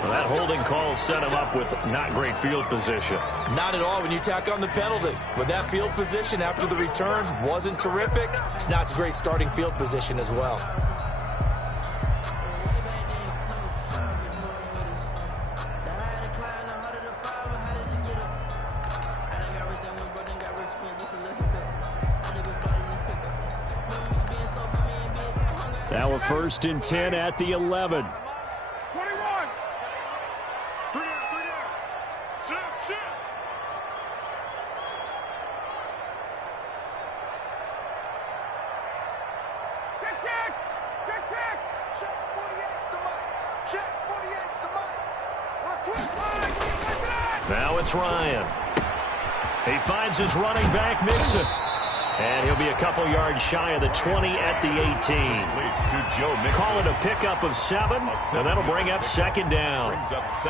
Well, that holding call set him up with not great field position. Not at all when you tack on the penalty. With that field position after the return wasn't terrific, it's not a great starting field position as well. Now a 1st and 10 at the 11. 21. 3 down. Sit. Check. Check 48's the mic. Check 48's the mic. Now it's Ryan. He finds his running back, Mixon. And he'll be a couple yards shy of the 20 at the 18. Call it a pickup of 7, and that'll bring up 2nd down.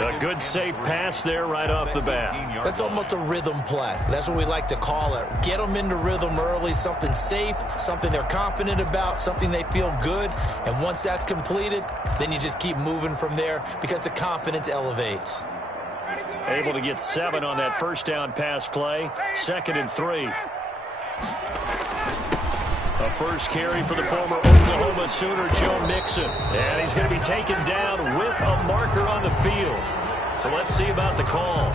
A good, safe pass there right off the bat. That's almost a rhythm play. That's what we like to call it. Get them into rhythm early, something safe, something they're confident about, something they feel good. And once that's completed, then you just keep moving from there because the confidence elevates. Able to get 7 on that 1st down pass play. 2nd and 3. A first carry for the former Oklahoma Sooner, Joe Mixon. And he's going to be taken down with a marker on the field. So let's see about the call.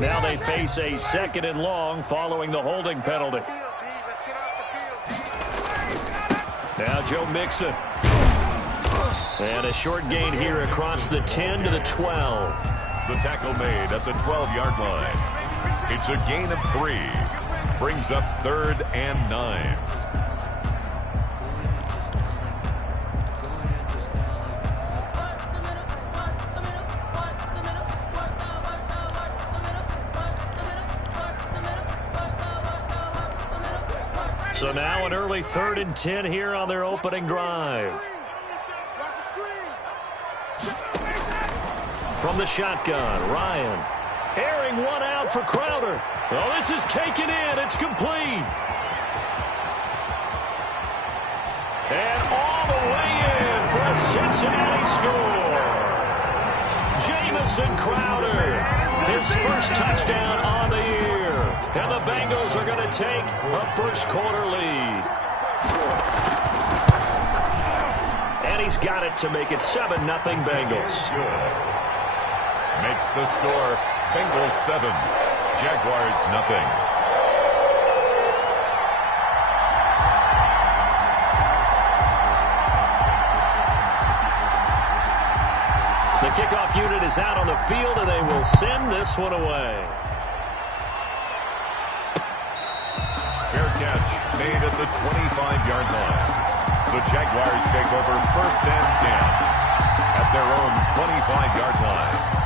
Now they face a 2nd and long following the holding penalty. Now Joe Mixon. And a short gain here across the 10 to the 12. The tackle made at the 12-yard line. It's a gain of 3. Brings up 3rd and 9. So now an early 3rd and 10 here on their opening drive. From the shotgun, Ryan. Airing one out for Crowder. Well, this is taken in. It's complete. And all the way in for a Cincinnati score. Jamison Crowder, his first touchdown on the year. And the Bengals are going to take a first-quarter lead. And he's got it to make it 7-0 Bengals. Makes the score Bengals 7, Jaguars nothing. The kickoff unit is out on the field, and they will send this one away. Fair catch made at the 25-yard line. The Jaguars take over 1st and 10 at their own 25-yard line.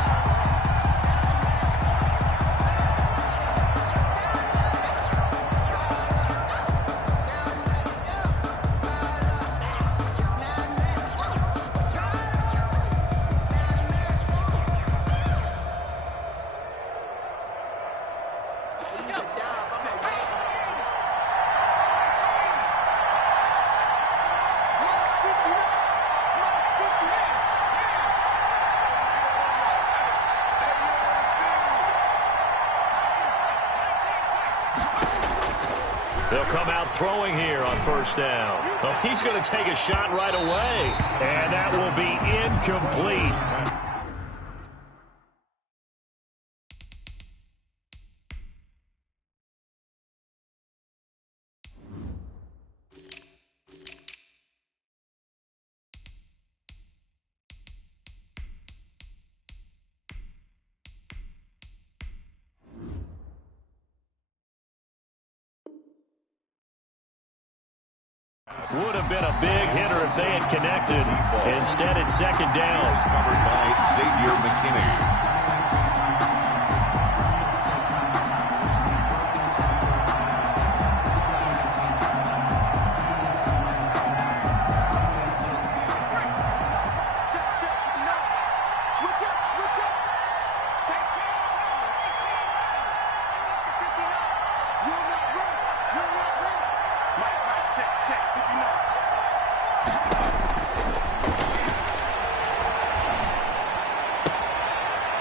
They'll come out throwing here on 1st down. Oh, he's going to take a shot right away. And that will be incomplete. Would have been a big hitter if they had connected. Instead, it's 2nd down. Covered by Xavier McKinney.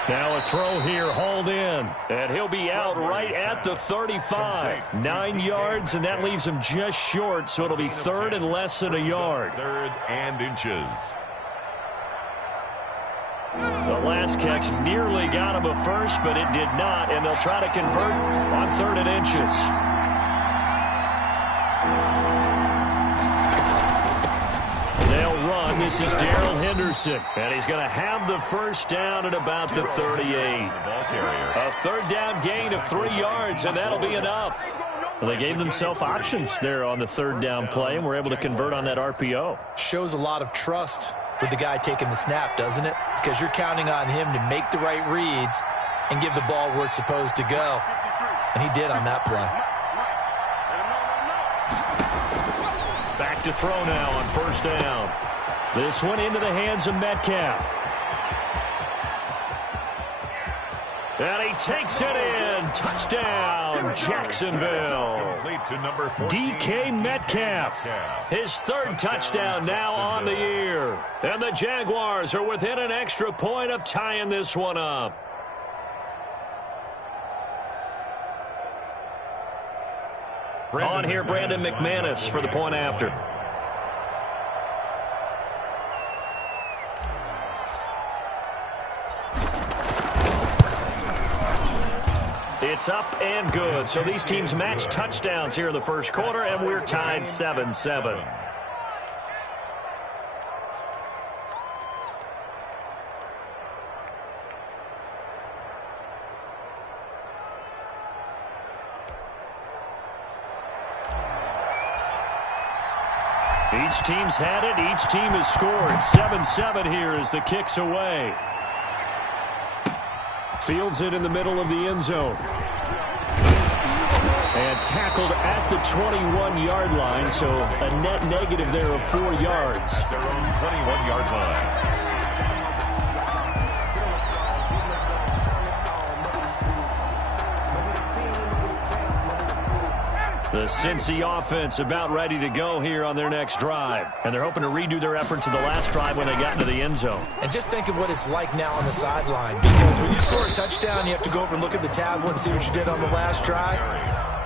Now a throw here, hauled in. And he'll be out right at the 35. 9 yards, and that leaves him just short, so it'll be third and less than a yard. Third and inches. The last catch nearly got him a first, but it did not, and they'll try to convert on third and inches. They'll run. This is Darrell Henderson, and he's going to have the first down at about the 38. A third down gain of 3 yards, and that'll be enough. Well, they gave themselves options there on the third down play, and were able to convert on that RPO. Shows a lot of trust with the guy taking the snap, doesn't it? Because you're counting on him to make the right reads and give the ball where it's supposed to go. And he did on that play. Back to throw now on first down. This one into the hands of Metcalf. And he takes it in. Touchdown, Jacksonville. DK Metcalf. His third touchdown now on the year. And the Jaguars are within an extra point of tying this one up. On here, Brandon McManus for the point after. It's up and good. So these teams match touchdowns here in the first quarter, and we're tied 7-7. Each team's had it. Each team has scored. 7-7 here as the kick's away. Fields it in the middle of the end zone. And tackled at the 21-yard line, so a net negative there of 4 yards. At their own 21-yard line. The Cincy offense about ready to go here on their next drive. And they're hoping to redo their efforts in the last drive when they got into the end zone. And just think of what it's like now on the sideline. Because when you score a touchdown, you have to go over and look at the tablet and see what you did on the last drive.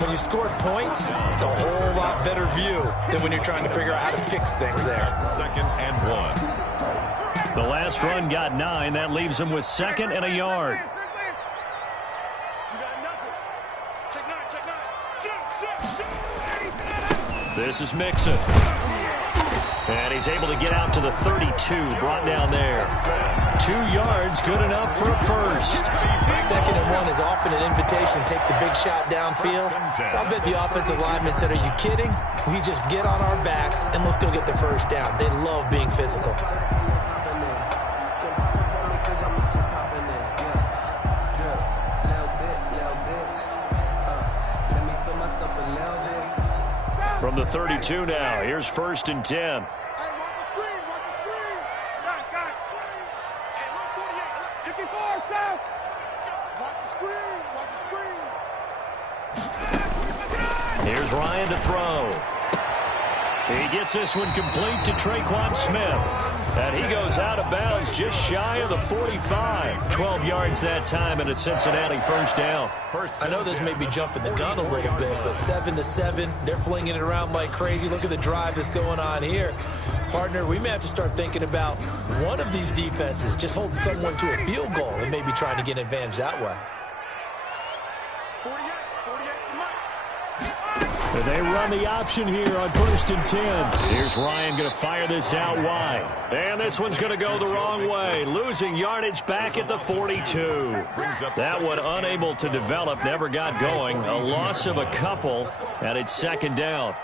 When you scored points, it's a whole lot better view than when you're trying to figure out how to fix things there. Second and 1. The last run got 9. That leaves them with second and a yard. This is Mixon. And he's able to get out to the 32, brought down there. 2 yards, good enough for a first. Second and 1 is often an invitation to take the big shot downfield. I bet the offensive lineman said, are you kidding? We just get on our backs and let's go get the first down. They love being physical. From the 32 now, here's first and 10. Hey, watch the screen, watch the screen. Got it. Hey, look, 48, 54, south. Watch the screen, Here's Ryan to throw. He gets this one complete to Traquan Smith. And he goes out of bounds just shy of the 45. 12 yards that time, and a Cincinnati first down. I know this may be jumping the gun a little bit, but 7-7, they're flinging it around like crazy. Look at the drive that's going on here. Partner, we may have to start thinking about one of these defenses just holding someone to a field goal and maybe trying to get an advantage that way. 48 to Mike. And they run the option here on first and 10. Here's Ryan going to fire this out wide. And this one's going to go the wrong way. Losing yardage back at the 42. That one unable to develop, never got going. A loss of a couple, and it's second down.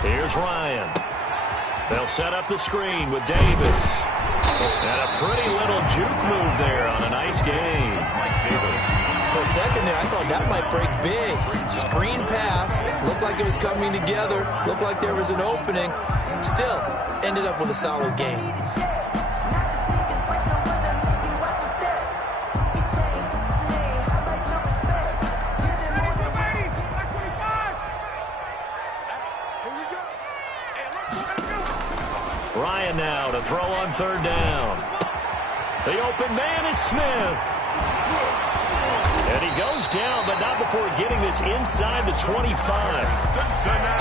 Here's Ryan. They'll set up the screen with Davis. And a pretty little juke move there on a nice game. Mike Davis. For a second there, I thought that might break big. Screen pass. Looked like it was coming together. Looked like there was an opening. Still, ended up with a solid game. Ryan now to throw on third down. The open man is Smith. And he goes down, but not before getting this inside the 25.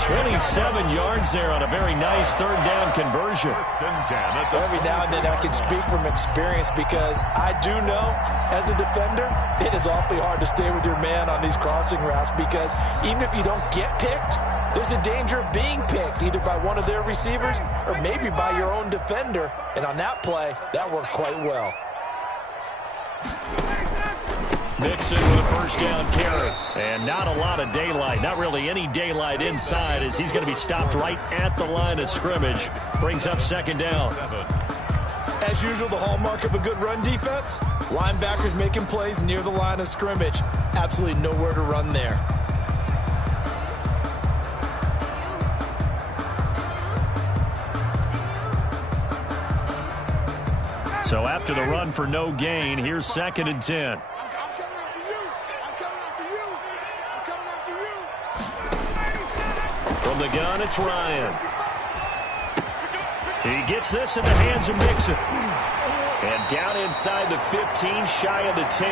27 yards there on a very nice third down conversion. Every now and then I can speak from experience because I do know, as a defender, it is awfully hard to stay with your man on these crossing routes because even if you don't get picked, there's a danger of being picked either by one of their receivers or maybe by your own defender. And on that play, that worked quite well. Mixon with a first down carry. And not a lot of daylight. Not really any daylight inside as he's going to be stopped right at the line of scrimmage. Brings up second down. As usual, the hallmark of a good run defense, linebackers making plays near the line of scrimmage. Absolutely nowhere to run there. So after the run for no gain, here's 2nd and 10. From the gun, it's Ryan. He gets this in the hands of Mixon. And down inside the 15, shy of the 10.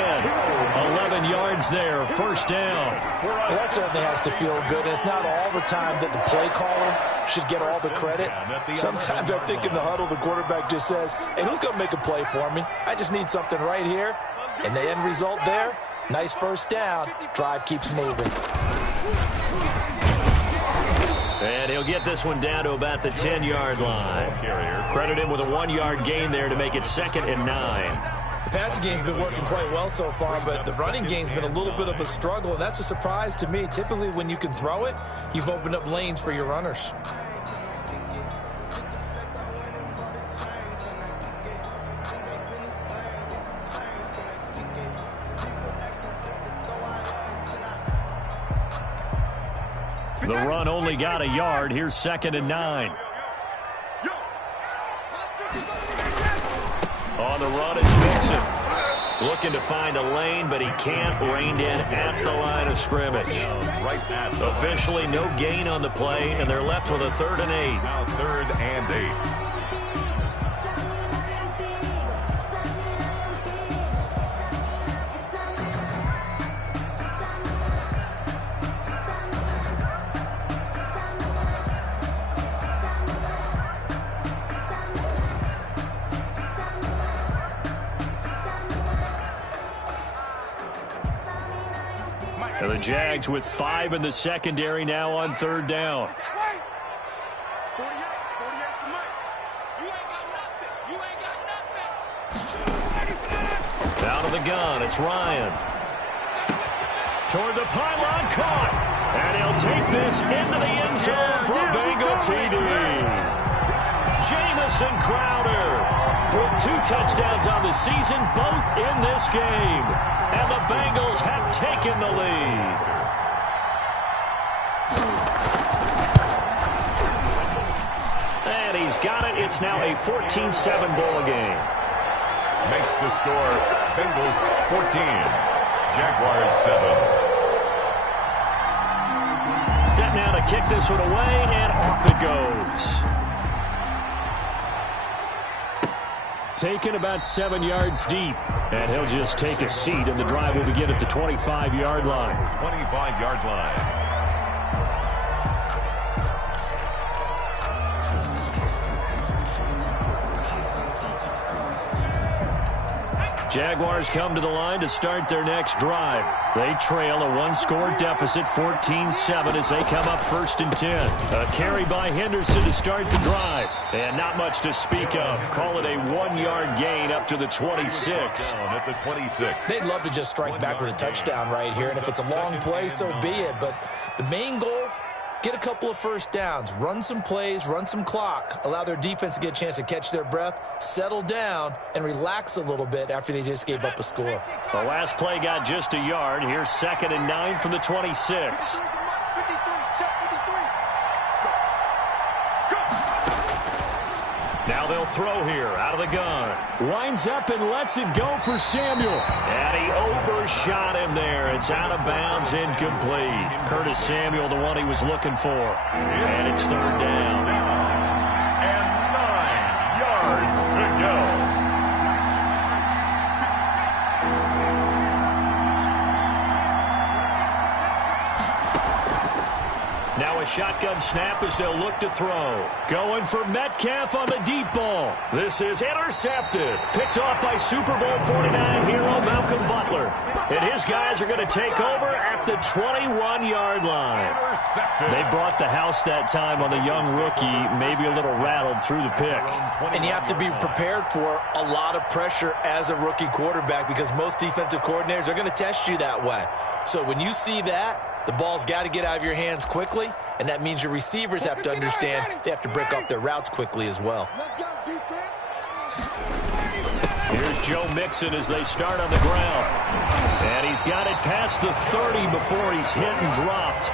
11 yards there, first down. Well, that certainly has to feel good. It's not all the time that the play caller should get all the credit. Sometimes I think in the huddle, the quarterback just says, hey, who's going to make a play for me? I just need something right here. And the end result there, nice first down. Drive keeps moving. And he'll get this one down to about the 10-yard line. Credit him with a 1-yard gain there to make it 2nd and 9. The passing game's been working quite well so far, but the running game's been a little bit of a struggle, and that's a surprise to me. Typically, when you can throw it, you've opened up lanes for your runners. The run only got a yard. Here's 2nd and 9. On the run, it's Mixon. Looking to find a lane, but he can't. Reined in at the line of scrimmage. Officially no gain on the play, and they're left with a 3rd and 8. Now 3rd and 8. And the Jags with 5 in the secondary now on 3rd down. Out of the gun, it's Ryan. Toward the pylon, caught. And he'll take this into the end zone for a Bengal TD. Jamison Crowder with 2 touchdowns on the season, both in this game. And the Bengals have taken the lead. And he's got it. It's now a 14-7 ball game. Makes the score Bengals 14, Jaguars 7. Set now to kick this one away, and off it goes. Taken about 7 yards deep. And he'll just take a seat, and the drive will begin at the 25-yard line. 25-yard line. Jaguars come to the line to start their next drive. They trail a 1-score deficit, 14-7, as they come up 1st and 10. A carry by Henderson to start the drive. And not much to speak of. Call it a 1-yard gain up to the 26. At the 26. They'd love to just strike back with a touchdown right here, and if it's a long play, so be it. But the main goal, get a couple of first downs, run some plays, run some clock, allow their defense to get a chance to catch their breath, settle down, and relax a little bit after they just gave up a score. The last play got just a yard. Here's 2nd and 9 from the 26. Now they'll throw here out of the gun. Winds up and lets it go for Samuel. And he overshot him there. It's out of bounds, incomplete. Curtis Samuel, the one he was looking for. And it's 3rd down. And 9. Now a shotgun snap as they'll look to throw. Going for Metcalf on the deep ball. This is intercepted. Picked off by Super Bowl 49 hero Malcolm Butler. And his guys are going to take over at the 21-yard line. They brought the house that time on the young rookie, maybe a little rattled through the pick. And you have to be prepared for a lot of pressure as a rookie quarterback because most defensive coordinators are going to test you that way. So when you see that, the ball's got to get out of your hands quickly, and that means your receivers have to understand they have to break off their routes quickly as well. Let's go, defense. Here's Joe Mixon as they start on the ground. And he's got it past the 30 before he's hit and dropped.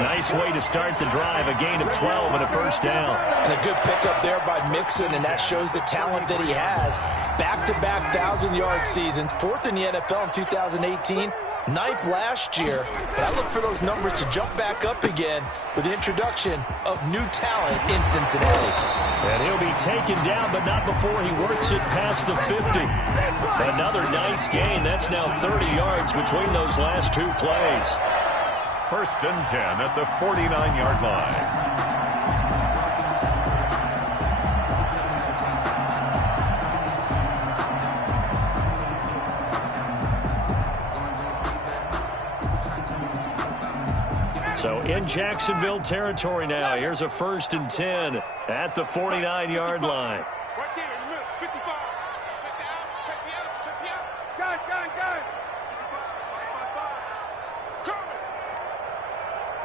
Nice way to start the drive, a gain of 12 and a first down. And a good pickup there by Mixon, and that shows the talent that he has. Back-to-back 1,000-yard seasons, 4th in the NFL in 2018. 9th last year, but I look for those numbers to jump back up again with the introduction of new talent in Cincinnati. And he'll be taken down, but not before he works it past the 50. Another nice gain. That's now 30 yards between those last two plays. 1st and 10 at the 49-yard line. So in Jacksonville territory now. Here's a 1st and 10 at the 49-yard line. Right there, in the middle, 55. Check the out, check the out, check the out. Gun. 55, Coming.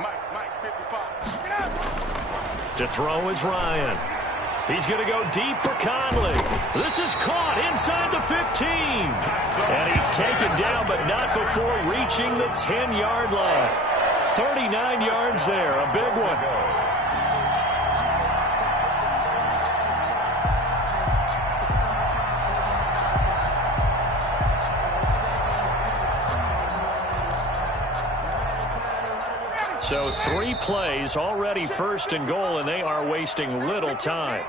Mike, 55. Get out. To throw is Ryan. He's going to go deep for Conley. This is caught inside the 15. And he's taken down, but not before reaching the 10-yard line. 39 yards there, a big one. So 3 plays, already 1st and goal, and they are wasting little time.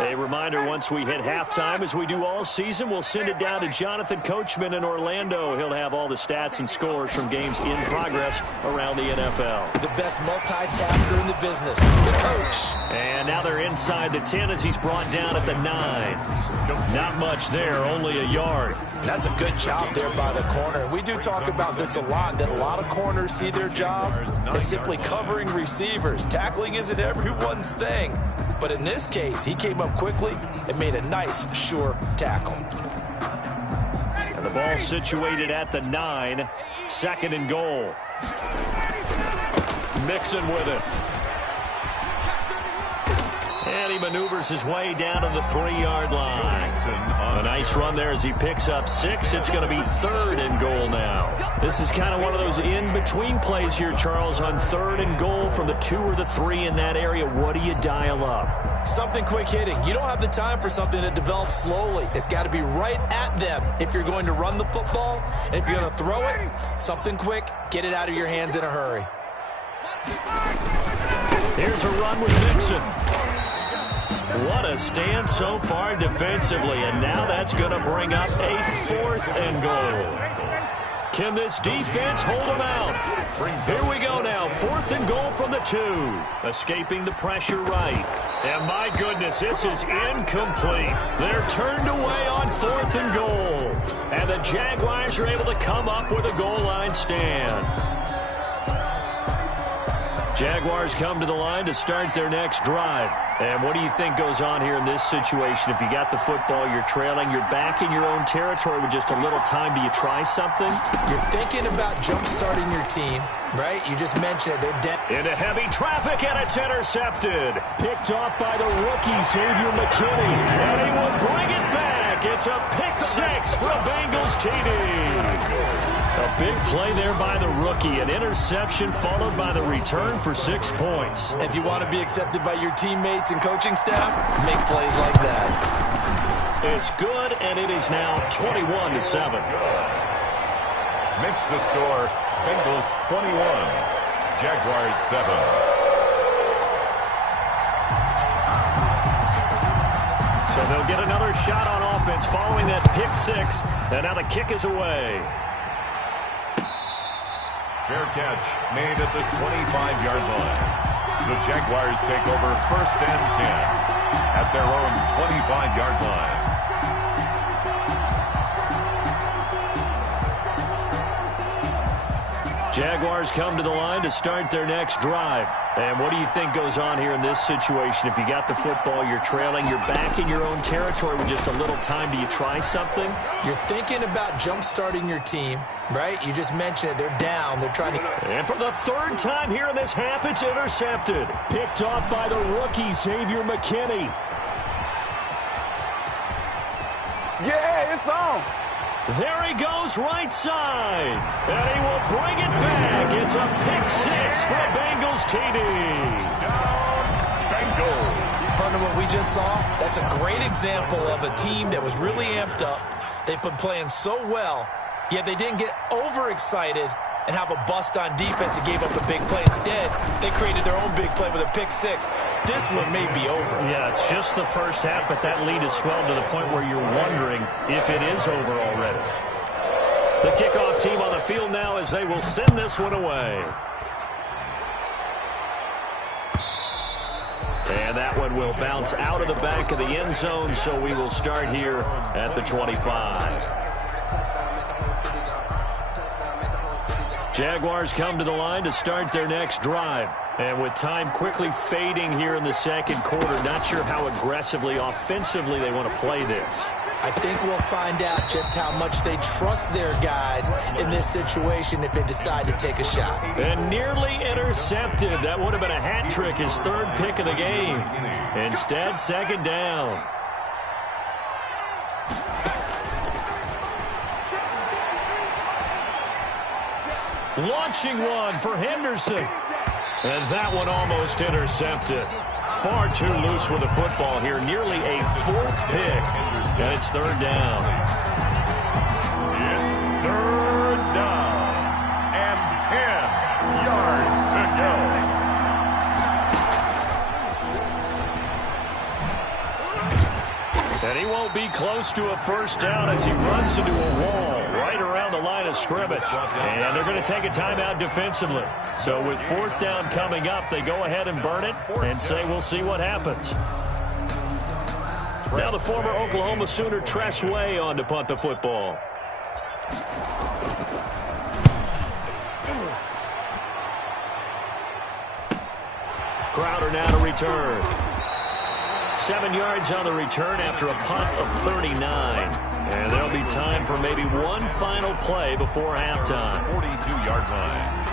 A reminder, once we hit halftime, as we do all season, we'll send it down to Jonathan Coachman in Orlando. He'll have all the stats and scores from games in progress around the NFL. The best multitasker in the business, the coach. And now they're inside the 10 as he's brought down at the 9. Not much there, only a yard. That's a good job there by the corner. We do talk about this a lot, that a lot of corners see their job as simply covering receivers. Tackling isn't everyone's thing. But in this case, he came up quickly and made a nice, sure tackle. And the ball situated at the 9. 2nd and goal. Mixon with it. And he maneuvers his way down to the 3-yard line. A nice run there as he picks up 6. It's going to be 3rd and goal now. This is kind of one of those in-between plays here, Charles, on 3rd and goal from the 2 or the 3 in that area. What do you dial up? Something quick hitting. You don't have the time for something that develops slowly. It's got to be right at them if you're going to run the football. And if you're going to throw it, something quick, get it out of your hands in a hurry. Here's a run with Mixon. What a stand so far defensively, and now that's going to bring up a 4th and goal. Can this defense hold them out? Here we go now, 4th and goal from the 2. Escaping the pressure right. And my goodness, this is incomplete. They're turned away on 4th and goal. And the Jaguars are able to come up with a goal line stand. Jaguars come to the line to start their next drive. And what do you think goes on here in this situation? If you got the football, you're trailing, you're back in your own territory with just a little time. Do you try something? You're thinking about jump-starting your team, right? You just mentioned it. They're dead. Into heavy traffic, and it's intercepted. Picked off by the rookie, Xavier McKinney. And he will bring it back. It's a pick-6 for a Bengals TD. A big play there by the rookie. An interception followed by the return for 6 points. If you want to be accepted by your teammates and coaching staff, make plays like that. It's good, and it is now 21-7. Makes the score Bengals 21, Jaguars 7. So they'll get another shot on offense following that pick 6, and now the kick is away. Fair catch made at the 25-yard line. The Jaguars take over 1st and 10 at their own 25-yard line. Jaguars come to the line to start their next drive. And what do you think goes on here in this situation? If you got the football, you're trailing, you're back in your own territory with just a little time. Do you try something? You're thinking about jump-starting your team, right? You just mentioned it. They're down. They're trying to... And for the third time here in this half, it's intercepted. Picked off by the rookie, Xavier McKinney. Yeah, it's on. There he goes, right side. And he will bring it back. It's a pick six for a Bengals TD. Bengals. Partner, what we just saw, that's a great example of a team that was really amped up. They've been playing so well, yet they didn't get overexcited and have a bust on defense and gave up a big play. Instead, they created their own big play with a pick six. This one may be over. Yeah, it's just the first half, but that lead has swelled to the point where you're wondering if it is over already. The kickoff team on the field now as they will send this one away. And that one will bounce out of the back of the end zone, so we will start here at the 25. Jaguars come to the line to start their next drive. And with time quickly fading here in the second quarter, not sure how aggressively, offensively they want to play this. I think we'll find out just how much they trust their guys in this situation if they decide to take a shot. And nearly intercepted. That would have been a hat trick, his third pick of the game. Instead, second down. Launching one for Henderson. And that one almost intercepted. Far too loose with the football here. Nearly a fourth pick. And it's third down. It's third down. And 10 yards to go. And he won't be close to a first down as he runs into a wall right around the line of scrimmage. And they're going to take a timeout defensively. So with fourth down coming up, they go ahead and burn it and say we'll see what happens. Now the former Oklahoma Sooner Tress Way on to punt the football. Crowder now to return. 7 yards on the return after a punt of 39. And there'll be time for maybe one final play before halftime. 42-yard line.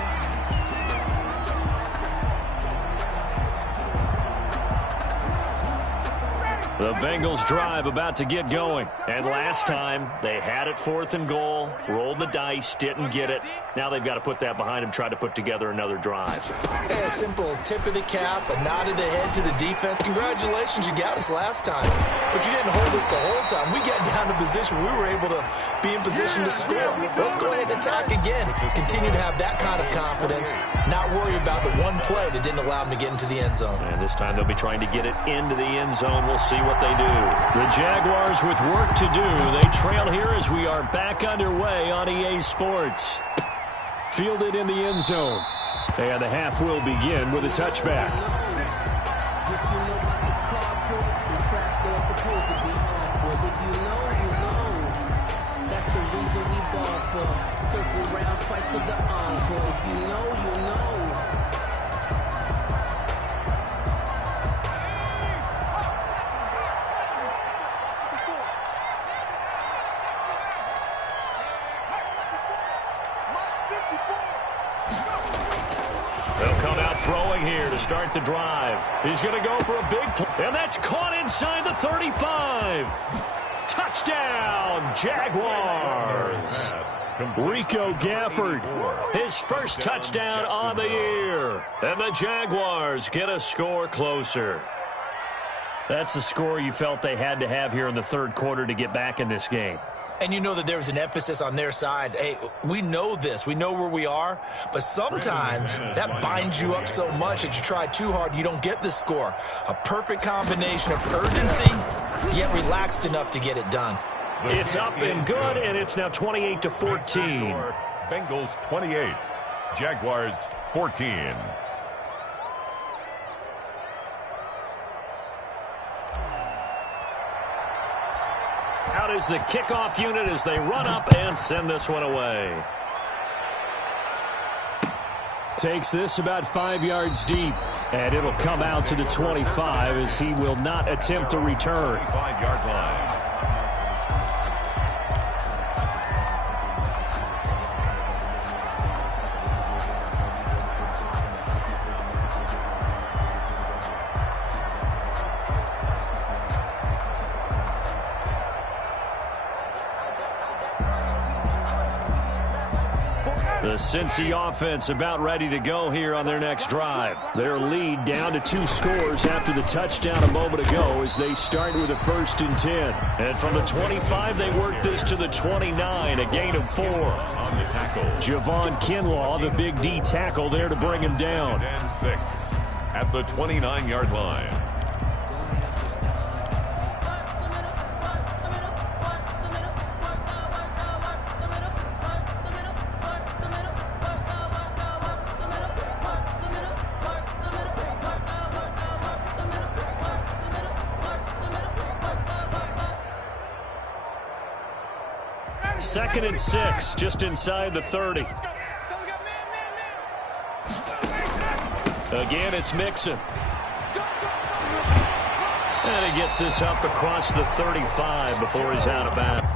The Bengals drive about to get going. And last time, they had it 4th and goal, rolled the dice, didn't get it. Now they've got to put that behind them, try to put together another drive. Hey, a simple tip of the cap, a nod of the head to the defense. Congratulations, you got us last time. But you didn't hold us the whole time. We got down to position. We were able to be in position to score. Let's go ahead and attack again. Continue to have that kind of confidence. Not worry about the one play that didn't allow them to get into the end zone. And this time they'll be trying to get it into the end zone. We'll see what they do. The Jaguars with work to do. They trail here as we are back underway on EA Sports. Fielded in the end zone. And the half will begin with a touchback. That's the reason we ball for. Circle round twice for the encore. If you know, you know. They'll come out throwing here to start the drive. He's going to go for a big play. And that's caught inside the 35. Touchdown, Jaguars. Rico Gafford, his first touchdown on the year. And the Jaguars get a score closer. That's a score you felt they had to have here in the third quarter to get back in this game. And you know that there was an emphasis on their side. Hey, we know this. We know where we are. But sometimes that binds you up so much that you try too hard, you don't get the score. A perfect combination of urgency, yet relaxed enough to get it done. It's up and good, and it's now 28-14. Bengals 28. Jaguars 14. Out is the kickoff unit as they run up and send this one away. Takes this about 5 yards deep, and it'll come out to the 25 as he will not attempt to return. 5-yard line. The Cincy offense about ready to go here on their next drive. Their lead down to 2 scores after the touchdown a moment ago as they start with a 1st and 10. And from the 25, they work this to the 29, a gain of 4. On the tackle. Javon Kinlaw, the big D tackle there to bring him down. And 6 at the 29-yard line. Second and 6, just inside the 30. Again, it's Mixon. And he gets this up across the 35 before he's out of bounds.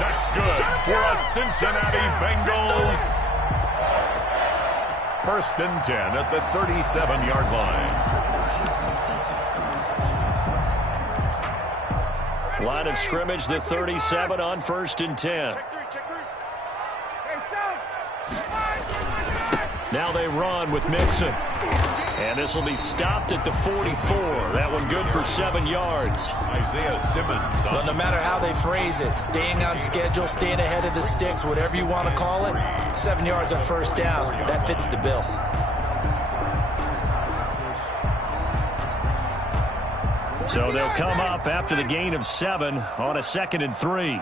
That's good for a Cincinnati Bengals. 1st and 10 at the 37-yard line. Line of scrimmage, the 37 on 1st and 10. Now they run with Mixon. And this will be stopped at the 44. That one good for 7 yards. Isaiah Simmons. Well, no matter how they phrase it, staying on schedule, staying ahead of the sticks, whatever you want to call it, 7 yards on 1st down, that fits the bill. So they'll come up after the gain of 7 on a 2nd and 3.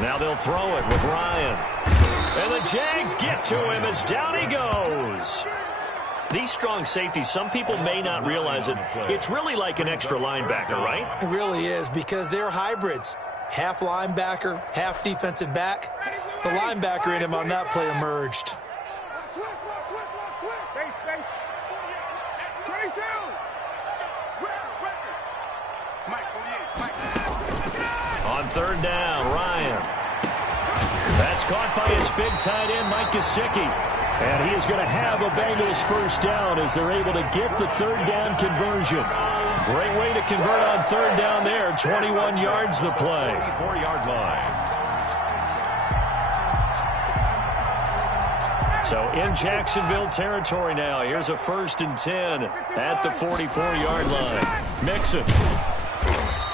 Now they'll throw it with Ryan. And the Jags get to him as down he goes. These strong safeties, some people may not realize it. It's really like an extra linebacker, right? It really is, because they're hybrids. Half linebacker, half defensive back. The linebacker in him on that play emerged. On 3rd down, Ryan. That's caught by his big tight end, Mike Gesicki. And he is going to have a Bengals 1st down as they're able to get the 3rd down conversion. Great way to convert on 3rd down there. 21 yards the play. 4-yard line. So in Jacksonville territory now. Here's a 1st and 10 at the 44-yard line. Mixon.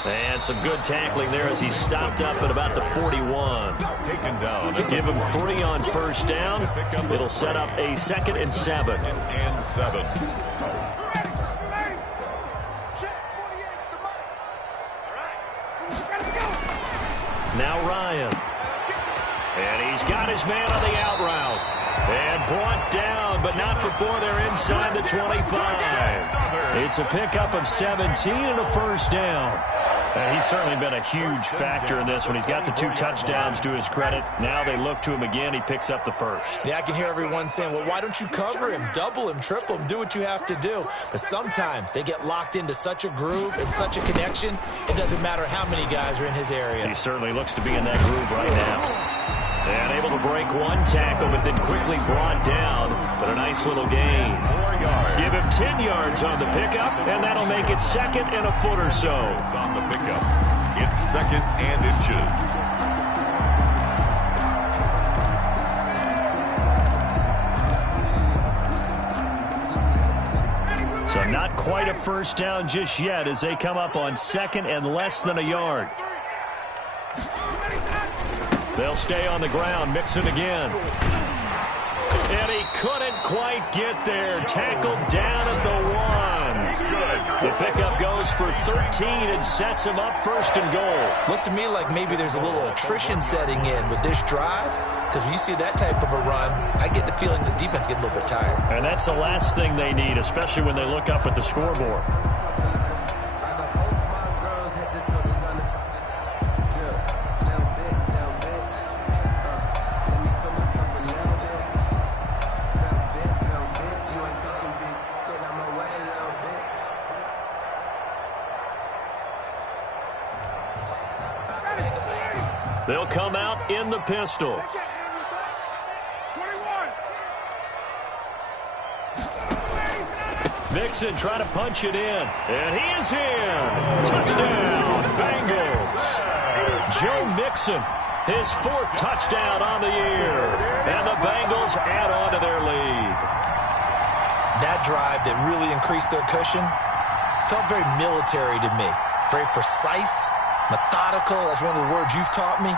And some good tackling there as he stopped up at about the 41. Taken down. Give him 3 on 1st down. It'll set up a 2nd and 7. And 7. Now Ryan. And he's got his man on the out route. And brought down, but not before they're inside the 25. It's a pickup of 17 and a first down. And he's certainly been a huge factor in this when he's got the 2 touchdowns to his credit. Now they look to him again. He picks up the first. Yeah, I can hear everyone saying, well, why don't you cover him, double him, triple him, do what you have to do. But sometimes they get locked into such a groove and such a connection, it doesn't matter how many guys are in his area. He certainly looks to be in that groove right now. And able to break 1 tackle, but then quickly brought down. But a nice little gain. 4 yards. Give him 10 yards on the pickup, and that'll make it 2nd and a foot or so. On the pickup. It's 2nd and inches. So not quite a first down just yet as they come up on 2nd and less than a yard. They'll stay on the ground. Mixon again. And he couldn't quite get there. Tackled down at the 1. The pickup goes for 13 and sets him up 1st and goal. Looks to me like maybe there's a little attrition setting in with this drive. Because when you see that type of a run, I get the feeling the defense getting a little bit tired. And that's the last thing they need, especially when they look up at the scoreboard. They'll come out in the pistol. 21. Mixon trying to punch it in. And he is in. Touchdown, Bengals. Joe Mixon, his 4th touchdown on the year. And the Bengals add on to their lead. That drive that really increased their cushion felt very military to me. Very precise, methodical. That's one of the words you've taught me.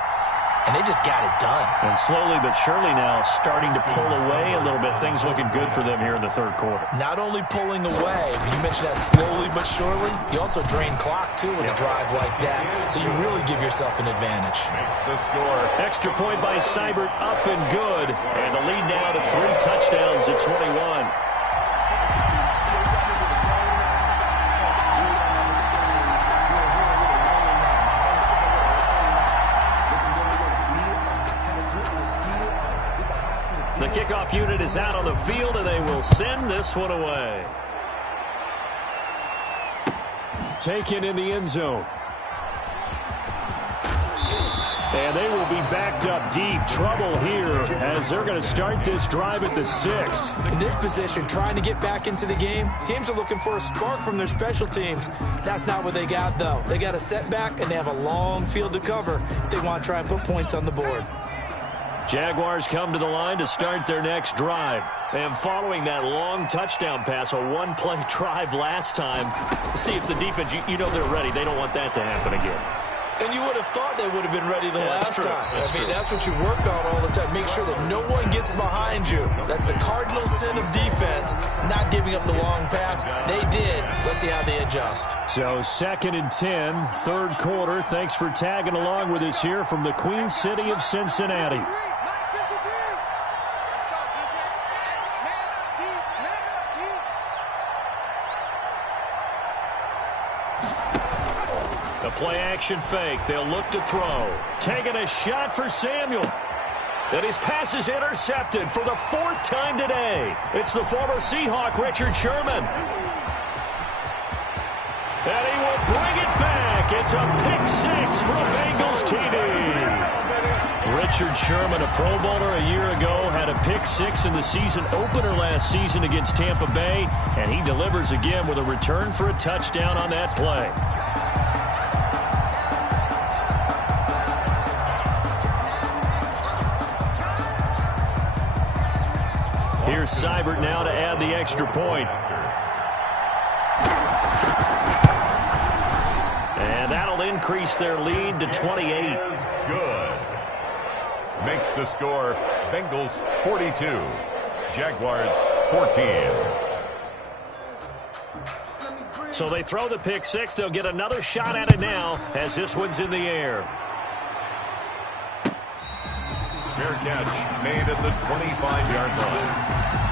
And they just got it done. And slowly but surely now starting to pull away a little bit. Things looking good for them here in the 3rd quarter. Not only pulling away, but you mentioned that slowly but surely. You also drain clock, too, with a drive like that. So you really give yourself an advantage. Makes the score. Extra point by Seibert, up and good. And the lead now to 3 touchdowns at 21. The kickoff unit is out on the field, and they will send this one away. Taken in the end zone. And they will be backed up deep. Trouble here as they're going to start this drive at the 6. In this position, trying to get back into the game, teams are looking for a spark from their special teams. That's not what they got, though. They got a setback, and they have a long field to cover if they want to try and put points on the board. Jaguars come to the line to start their next drive. And following that long touchdown pass, a 1-play drive last time, see if the defense, you know they're ready. They don't want that to happen again. And you would have thought they would have been ready the last time. That's what you work on all the time. Make sure that no one gets behind you. That's the cardinal sin of defense, not giving up the long pass. They did. Let's see how they adjust. So 2nd and 10, 3rd quarter. Thanks for tagging along with us here from the Queen City of Cincinnati. The play-action fake. They'll look to throw. Taking a shot for Samuel. And his pass is intercepted for the 4th time today. It's the former Seahawk, Richard Sherman. And he will bring it back. It's a pick-6 for a Bengals TD. Richard Sherman, a Pro Bowler a year ago, had a pick-6 in the season opener last season against Tampa Bay. And he delivers again with a return for a touchdown on that play. Here's Seibert now to add the extra point. And that'll increase their lead to 28. Good. Makes the score Bengals 42, Jaguars 14. So they throw the pick-6. They'll get another shot at it now as this one's in the air. Fair catch made at the 25-yard line.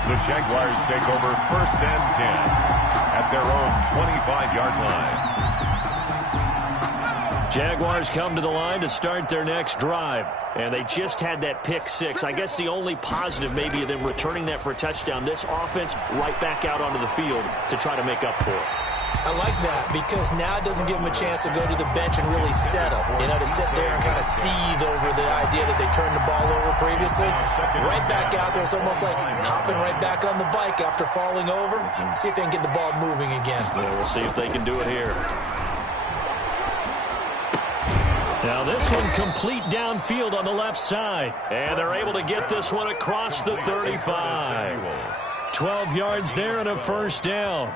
The Jaguars take over 1st and 10 at their own 25-yard line. Jaguars come to the line to start their next drive. And they just had that pick six. I guess the only positive maybe of them returning that for a touchdown. This offense right back out onto the field to try to make up for it. I like that because now it doesn't give them a chance to go to the bench and really settle. You know, to sit there and kind of seethe over the idea that they turned the ball over previously. Right back out there. It's almost like hopping right back on the bike after falling over. See if they can get the ball moving again. Yeah, we'll see if they can do it here. Now this one complete downfield on the left side. And they're able to get this one across the 35. 12 yards there and a first down.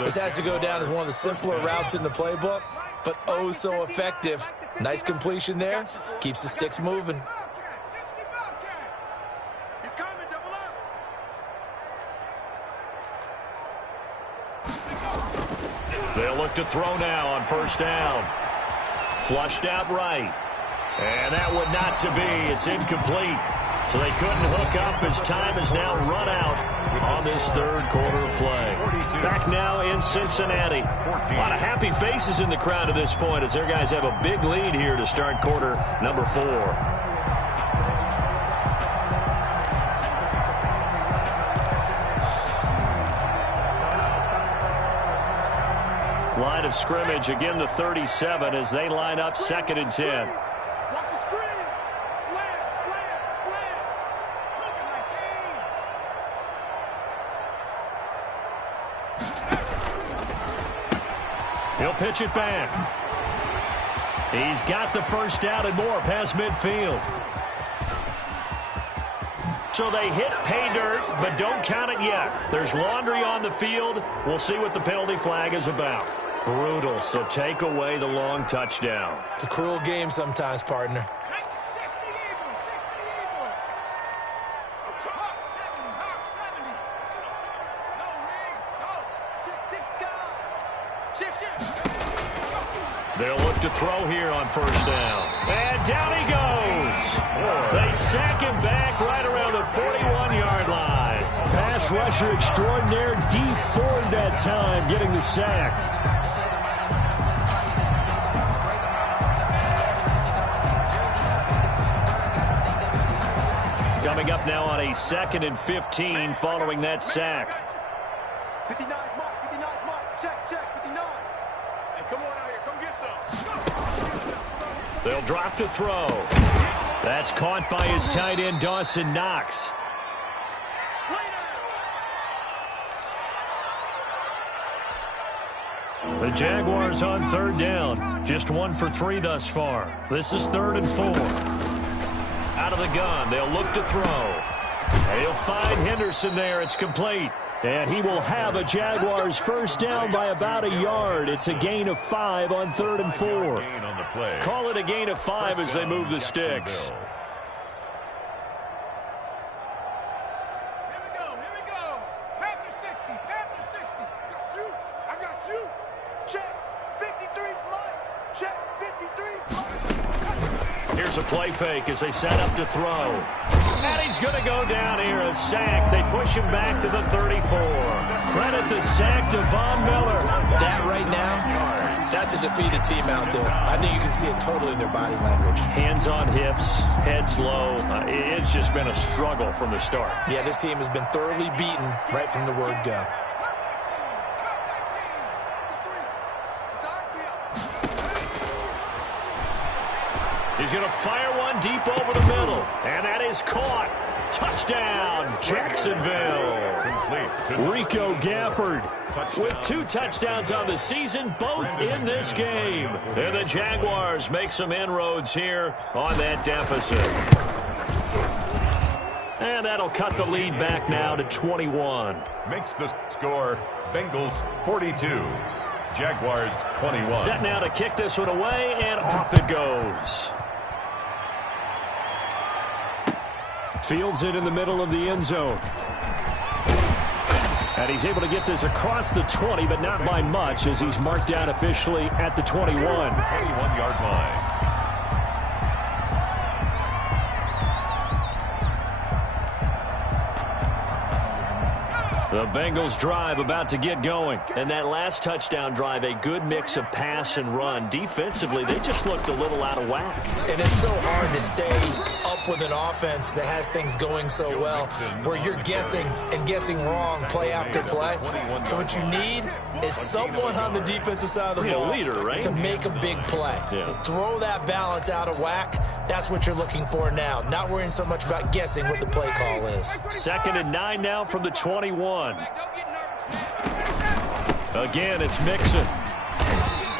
This has to go down as one of the simpler routes in the playbook, but oh so effective. Nice completion there. Keeps the sticks moving. They'll look to throw now on first down. Flushed out right. And that would not to be. It's incomplete. So they couldn't hook up as time is now run out on this third quarter of play. Back now in Cincinnati. A lot of happy faces in the crowd at this point as their guys have a big lead here to start quarter number 4. Line of scrimmage, again the 37 as they line up 2nd and 10. Watch the screen. Slam, slam, slam. He'll pitch it back. He's got the first down and more past midfield. So they hit pay dirt, but don't count it yet. There's laundry on the field. We'll see what the penalty flag is about. Brutal, so take away the long touchdown. It's a cruel game sometimes, partner. They'll look to throw here on first down. And down he goes. They sack him back right around the 41-yard line. Pass rusher extraordinaire, D Ford that time, getting the sack. Coming up now on a 2nd and 15 following that sack. 59 mark, 59 mark. Check, 59. Hey, come on out here. Come get some. They'll drop to throw. That's caught by his tight end, Dawson Knox. The Jaguars on 3rd down. Just 1 for 3 thus far. This is 3rd and 4. Out of the gun. They'll look to throw. They'll find Henderson there. It's complete. And he will have a Jaguars first down by about a yard. It's a gain of 5 on 3rd and 4. Call it a gain of 5 as they move the sticks. Here we go. Panther 60, Panther 60. I got you. Check, 53's mine. Check, 53's mine. Here's a play fake as they set up to throw. And he's going to go down here, a sack. They push him back to the 34. Credit the sack to Von Miller. That right now, that's a defeated team out there. I think you can see it totally in their body language. Hands on hips, heads low. It's just been a struggle from the start. Yeah, this team has been thoroughly beaten right from the word go. He's going to fire one deep over the middle. And that is caught. Touchdown, Jacksonville. Rico Gafford with 2 touchdowns on the season, both in this game. And the Jaguars make some inroads here on that deficit. And that'll cut the lead back now to 21. Makes the score Bengals 42. Jaguars 21. Set now to kick this one away, and off it goes. Fields it in the middle of the end zone. And he's able to get this across the 20, but not by much as he's marked down officially at the 21. 21-yard line. The Bengals drive about to get going. And that last touchdown drive, a good mix of pass and run. Defensively, they just looked a little out of whack. And it's so hard to stay up with an offense that has things going so well, where you're guessing and guessing wrong play after play. So what you need is someone on the defensive side of the ball, leader, right? to make a big play. Yeah. Throw that balance out of whack. That's what you're looking for now. Not worrying so much about guessing what the play call is. 2nd and 9 now from the 21. Again, it's Mixon.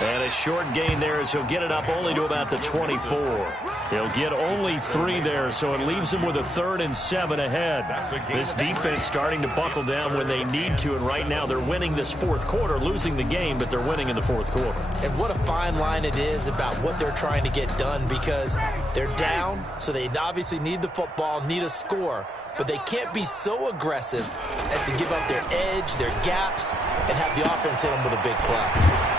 And a short gain there as he'll get it up only to about the 24. He'll get only 3 there, so it leaves him with a 3rd and 7 ahead. This defense starting to buckle down when they need to, and right now they're winning this fourth quarter, losing the game, but they're winning in the fourth quarter. And what a fine line it is about what they're trying to get done, because they're down, so they obviously need the football, need a score, but they can't be so aggressive as to give up their edge, their gaps, and have the offense hit them with a big play.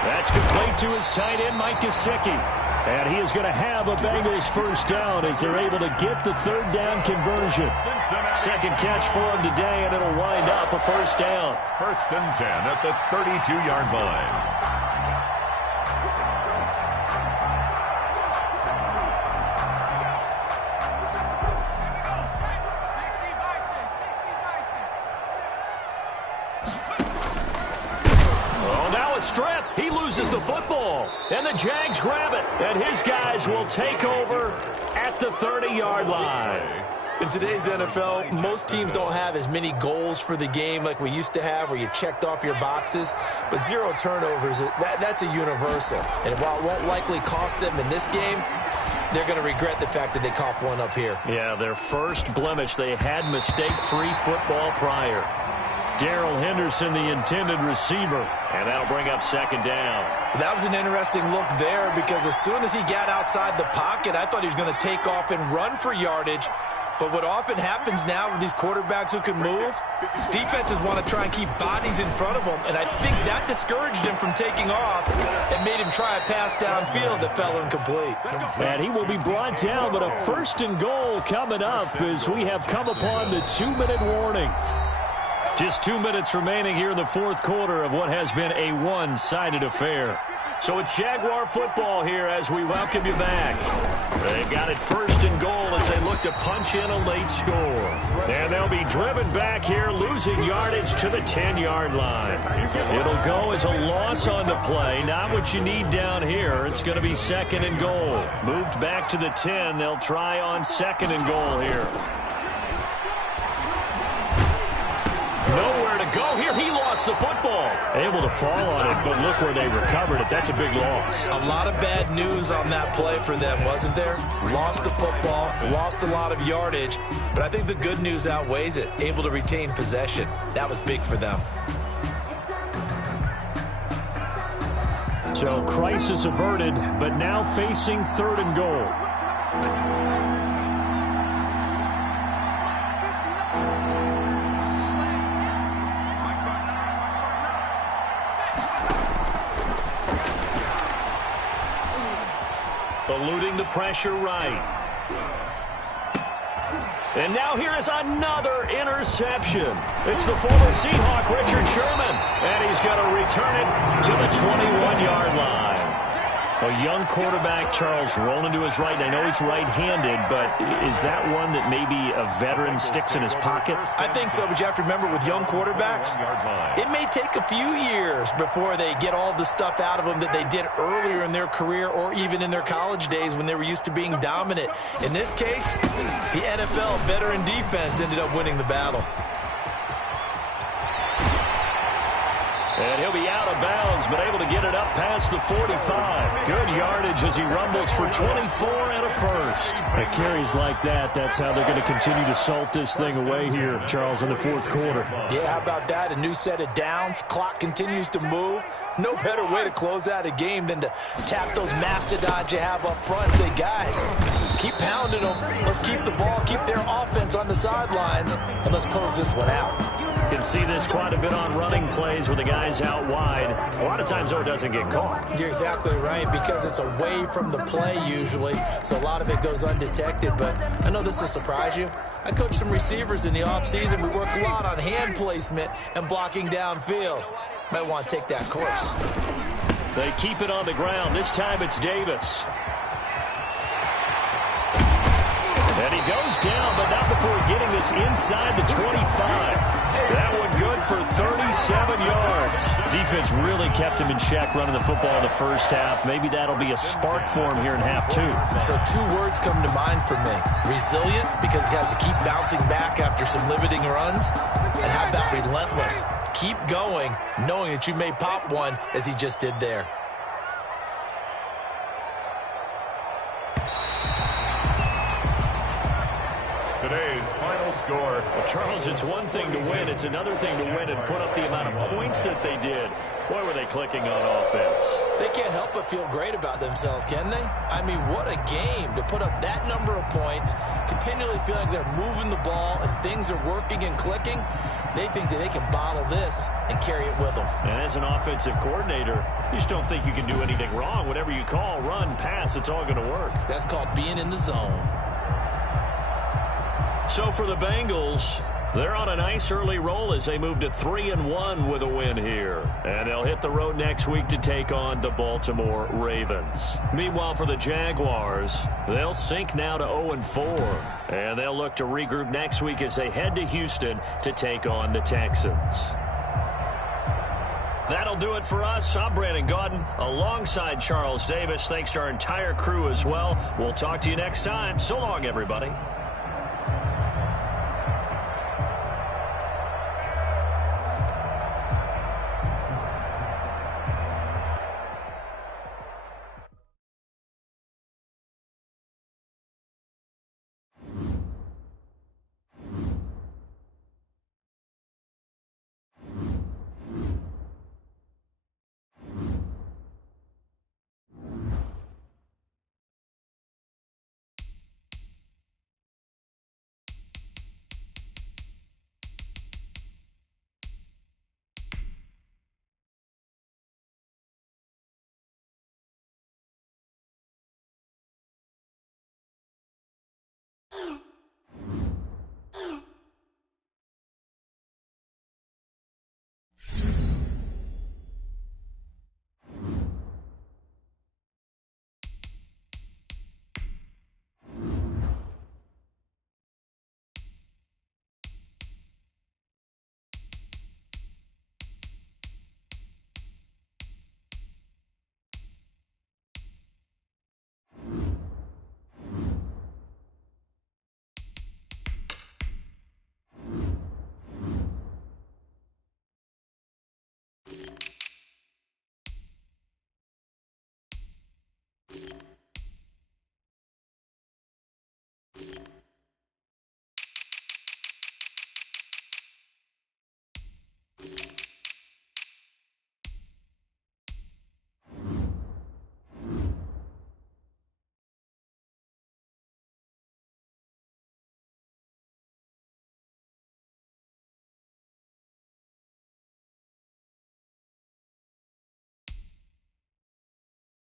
That's complete to his tight end, Mike Gesicki. And he is going to have a Bengals first down as they're able to get the 3rd down conversion. 2nd catch for him today, and it'll wind up a first down. 1st and 10 at the 32-yard line. Strip. He loses the football, and the Jags grab it, and his guys will take over at the 30-yard line. In today's NFL, most teams don't have as many goals for the game like we used to have, where you checked off your boxes, but 0 turnovers, that's a universal. And while it won't likely cost them in this game, they're going to regret the fact that they coughed one up here. Yeah, their first blemish. They had mistake-free football prior. Darrell Henderson, the intended receiver, and that'll bring up 2nd down. That was an interesting look there, because as soon as he got outside the pocket, I thought he was going to take off and run for yardage. But what often happens now with these quarterbacks who can move, defenses want to try and keep bodies in front of them, and I think that discouraged him from taking off and made him try a pass downfield that fell incomplete. And he will be brought down, but a 1st and goal coming up as we have come upon the 2-minute warning. Just 2 minutes remaining here in the fourth quarter of what has been a one-sided affair. So it's Jaguar football here as we welcome you back. They've got it 1st and goal as they look to punch in a late score. And they'll be driven back here, losing yardage to the 10-yard line. It'll go as a loss on the play. Not what you need down here. It's going to be 2nd and goal. Moved back to the 10. They'll try on 2nd and goal here. Nowhere to go here. He lost the football. Able to fall on it, but look where they recovered it. That's a big loss. A lot of bad news on that play for them, wasn't there? Lost the football, lost a lot of yardage, but I think the good news outweighs it. Able to retain possession. That was big for them. So crisis averted, but now facing 3rd and goal. Eluding the pressure right. And now here is another interception. It's the former Seahawk, Richard Sherman. And he's going to return it to the 21-yard line. A young quarterback, Charles, rolling to his right. I know he's right-handed, but is that one that maybe a veteran sticks in his pocket? I think so, but you have to remember with young quarterbacks, it may take a few years before they get all the stuff out of them that they did earlier in their career or even in their college days when they were used to being dominant. In this case, the NFL veteran defense ended up winning the battle. And he'll be out of bounds, but able to get it up past the 45. Good yardage as he rumbles for 24 and a first. At carries like that, that's how they're going to continue to salt this thing away here, Charles, in the fourth quarter. Yeah, how about that? A new set of downs. Clock continues to move. No better way to close out a game than to tap those mastodons you have up front and say, guys, keep pounding them. Let's keep the ball, keep their offense on the sidelines, and let's close this one out. Can see this quite a bit on running plays with the guys out wide. A lot of times, though, it doesn't get caught. You're exactly right, because it's away from the play usually, so a lot of it goes undetected. But I know this will surprise you. I coach some receivers in the offseason. We work a lot on hand placement and blocking downfield. Might want to take that course. They keep it on the ground. This time it's Davis. And he goes down, but not before getting this inside the 25. That one good for 37 yards. Defense really kept him in check running the football in the first half. Maybe that'll be a spark for him here in half two. So 2 words come to mind for me. Resilient, because he has to keep bouncing back after some limiting runs. And how about relentless? Keep going, knowing that you may pop one, as he just did there. Today's final score. Well, Charles, it's one thing to win. It's another thing to win and put up the amount of points that they did. Boy, were they clicking on offense. They can't help but feel great about themselves, can they? I mean, what a game to put up that number of points, continually feel like they're moving the ball and things are working and clicking. They think that they can bottle this and carry it with them. And as an offensive coordinator, you just don't think you can do anything wrong. Whatever you call, run, pass, it's all going to work. That's called being in the zone. So for the Bengals, they're on a nice early roll as they move to 3-1 with a win here. And they'll hit the road next week to take on the Baltimore Ravens. Meanwhile, for the Jaguars, they'll sink now to 0-4. And they'll look to regroup next week as they head to Houston to take on the Texans. That'll do it for us. I'm Brandon Gaudin alongside Charles Davis. Thanks to our entire crew as well. We'll talk to you next time. So long, everybody. Oh.